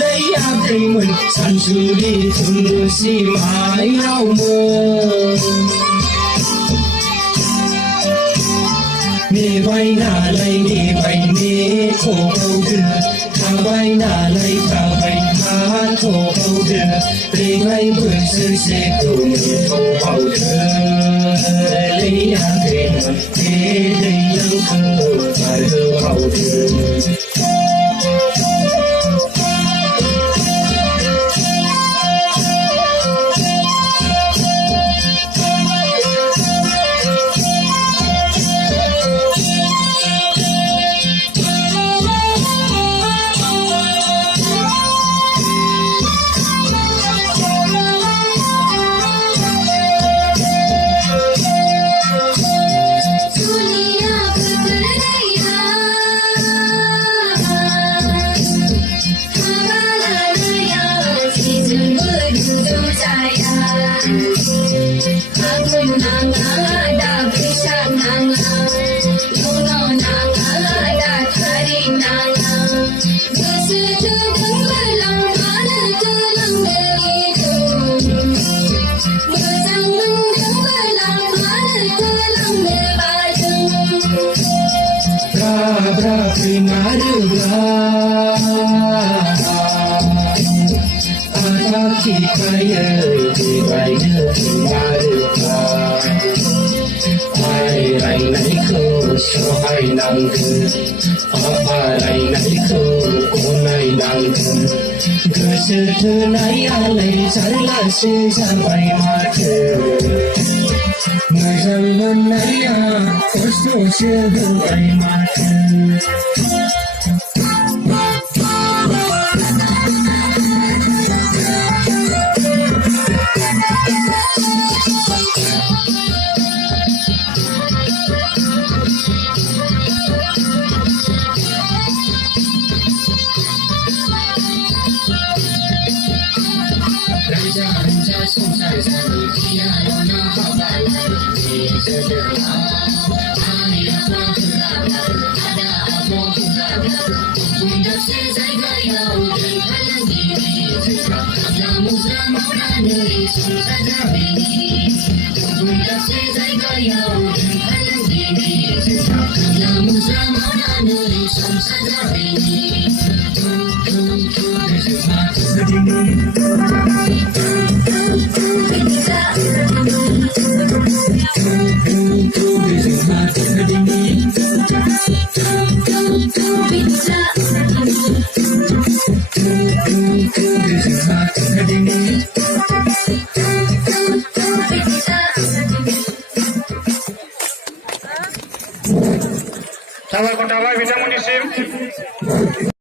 lấy cây mình sản xuất đi thường xi mãi nhau mơ ni vai na lấy ni vai ni thổ câu đưa thang vai na lấy thang vai na thổ câu đưa lấy ngay bữa sương sẽ cùng thổ câu đưa lấy cây mình thế đây yang khờ và thổ câu đưa Hãy Sabar kota bitamuni sim